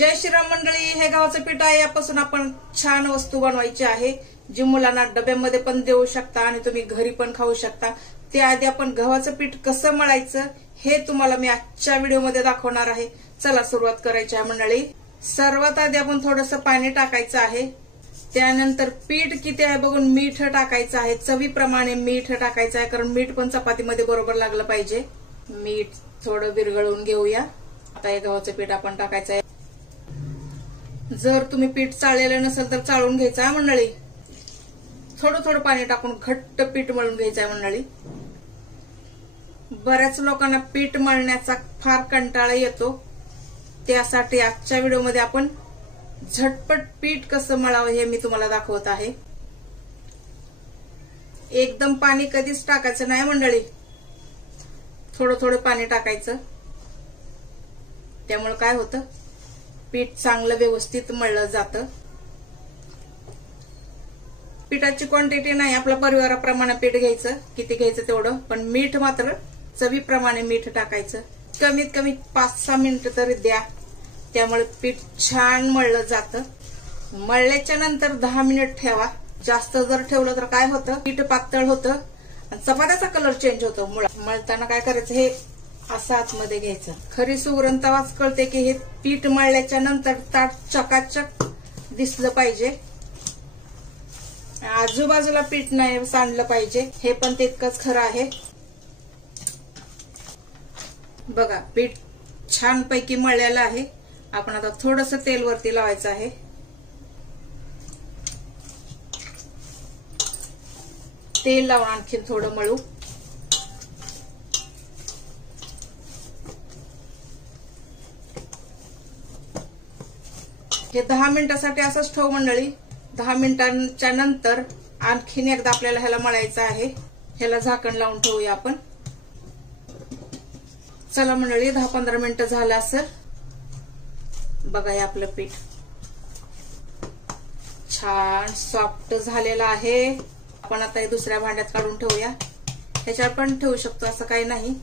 जय श्रीराम मंडळी, हे गव्हाचं पीठ आहे. यापासून आपण छान वस्तू बनवायची आहे, जी मुलांना डब्यामध्ये पण देऊ शकता आणि तुम्ही घरी पण खाऊ शकता. त्याआधी आपण गव्हाचं पीठ कसं मळायचं हे तुम्हाला मी आजच्या व्हिडिओमध्ये दाखवणार आहे. चला सुरुवात करायची आहे मंडळी. सर्वात आधी आपण थोडंसं पाणी टाकायचं आहे. त्यानंतर पीठ किती आहे बघून मीठ टाकायचं आहे. चवीप्रमाणे मीठ टाकायचं आहे, कारण मीठ पण चपातीमध्ये बरोबर लागलं पाहिजे. मीठ थोडं विरघळून घेऊया. आता हे गव्हाचं पीठ आपण टाकायचं आहे. जर तुम्ही पीठ चाळलेलं नसेल तर चाळून घ्यायचं आहे मंडळी. थोडं थोडं पाणी टाकून घट्ट पीठ मळून घ्यायचं आहे मंडळी. बऱ्याच लोकांना पीठ मळण्याचा फार कंटाळा येतो. त्यासाठी आजच्या व्हिडिओमध्ये आपण झटपट पीठ कसं मळावं हे मी तुम्हाला दाखवत आहे. एकदम पाणी कधीच टाकायचं नाही मंडळी. थोडं थोडं पाणी टाकायचं. त्यामुळे काय होतं, पीठ चांगलं व्यवस्थित मळलं जातं. पिठाची क्वांटिटी नाही, आपल्या परिवाराप्रमाणे पीठ घ्यायचं, किती घ्यायचं तेवढं. पण मीठ मात्र चवीप्रमाणे मीठ टाकायचं. कमीत कमी 5-6 मिनिटं तरी द्या, त्यामुळे पीठ छान मळलं जातं. मळल्याच्या नंतर 10 मिनिट ठेवा. जास्त जर ठेवलं तर काय होतं, पीठ पातळ होतं आणि चपात्याचा कलर चेंज होतो. मळताना काय करायचं, हे असं आतमध्ये घ्यायचं. खरी सुगरण तेव्हाच कळते की हे पीठ मळल्याच्या नंतर ताट चकाचक दिसलं पाहिजे. आजूबाजूला पीठ नाही सांडलं पाहिजे, हे पण तितकंच खरं आहे. बघा, पीठ छान पैकी मळलेलं आहे. आपण आता थोडंसं तेल वरती लावायचं आहे. तेल लावून आणखीन थोडं मळू. हे 10 मिनिटासाठी असंच ठेवू मंडळी. 10 मिनिटांच्या नंतर आणखीन एकदा आपल्याला ह्याला मळायचं आहे. ह्याला झाकण लावून ठेवूया आपण. चला मंडळी, 10-15 मिनिटं झालं असेल. बघा, हे आपलं पीठ छान सॉफ्ट झालेलं आहे. आपण आता हे दुसऱ्या भांड्यात काढून ठेवूया. ह्याच्यावर पण ठेवू शकतो, असं काही नाही.